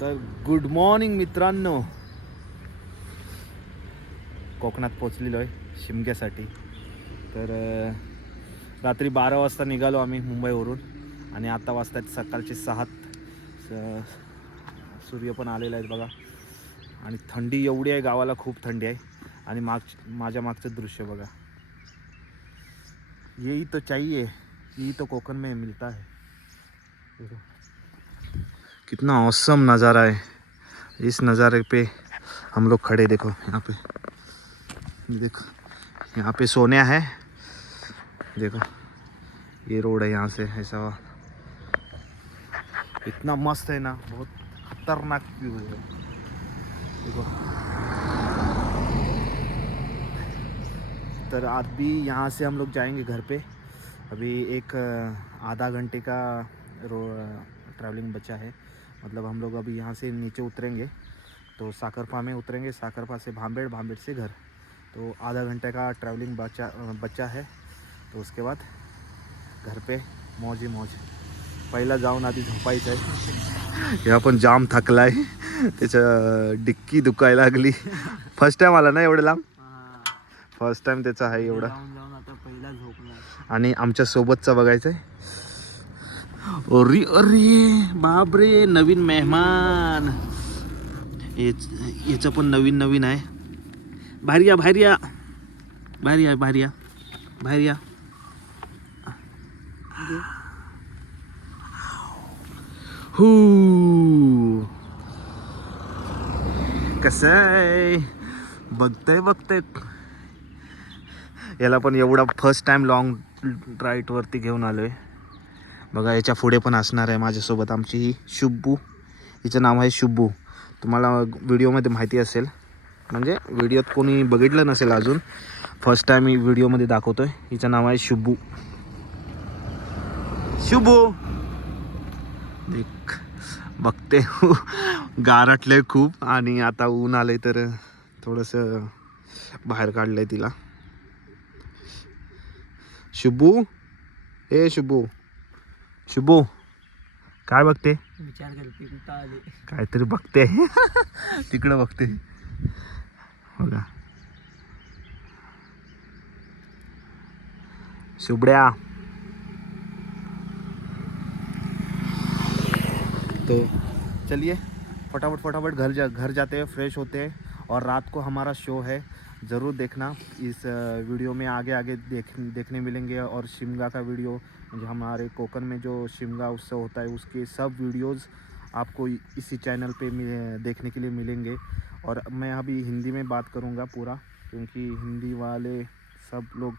तर good morning मित्रांनो. कोकणात पोचलेलो आहे शिमग्यासाठी. तर रात्री 12 वाजता निघालो आम्ही मुंबईवरून आणि आता वाजतात सकाळचे 6. सूर्य पण आलेला आहे बघा. आणि थंडी एवढी आहे, गावाला खूप थंडी आहे. आणि माझ्या मागचं दृश्य बघा. यही तो चाहिए, यही तो कोकण में मिलता है. देखो कितना औसम नज़ारा है. इस नज़ारे पे हम लोग खड़े. देखो यहाँ पे, देखो यहाँ पे सोनिया है. देखो ये रोड है, यहाँ से ऐसा इतना मस्त है ना, बहुत खतरनाक व्यू है. देखो तर अभी यहाँ से हम लोग जाएंगे घर पे. अभी एक आधा घंटे का ट्रैवलिंग बचा है. मतलब हम लोग अभी यहाँ से नीचे उतरेंगे तो साकरपा में उतरेंगे, साकरपा से भांबेड़, भांबेड़ से घर. तो आधा घंटे का ट्रैवलिंग बचा है. तो उसके बाद घर पे मौज ही मौज. पहिला जाऊन आधी झोपायचं आहे. ह्या पण जाम थकलाय, त्याच्या डिक्की दुखायला लागली. फर्स्ट टाइम आला ना एवढं लांब. फर्स्ट टाइम त्याचा आहे एवढा. आणि आमच्या सोबतचा बघायचं आहे. अरे अरे बापरे, नवीन मेहमान. याचं पण नवीन नवीन आहे. बाहेर या, बाहेर या, बाहेर या, बाहेर या, बाहेर या. हू कसं आहे बघतंय. याला पण एवढा फर्स्ट टाइम लॉंग ड्राईव्हवरती घेऊन आलो आहे बघा. याच्या पुढे पण असणार आहे माझ्यासोबत आमची ही शुब्बू. हिचं नाव आहे शुब्बू. तुम्हाला व्हिडिओमध्ये माहिती असेल, म्हणजे व्हिडिओत कोणी बघितलं नसेल अजून. फर्स्ट टाइम मी व्हिडिओमध्ये दाखवतोय. हिचं नाव आहे शुब्बू. शुब्बू देख, बघते गारटलंय खूप आणि आता ऊन आलंय तर थोडंसं बाहेर काढलंय तिला. शुब्बू, ए शुब्बू, शुब्बू काय बघते? विचार करते कुठं आले. काहीतरी बघते. तिकडं बघते बघा. शुबड्या. तो चलिए फटाफट घर जाते हैं, फ्रेश होते हैं. और रात को हमारा शो है, ज़रूर देखना. इस वीडियो में आगे देखने मिलेंगे. और शिमगा का वीडियो, जो हमारे कोकण में जो शिमगा उत्सव होता है उसके सब वीडियोस आपको इसी चैनल पे देखने के लिए मिलेंगे. और मैं अभी हिंदी में बात करूँगा पूरा, क्योंकि हिंदी वाले सब लोग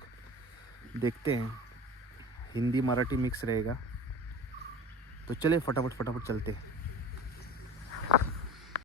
देखते हैं. हिंदी मराठी मिक्स रहेगा. तो चले फटाफट चलते हैं.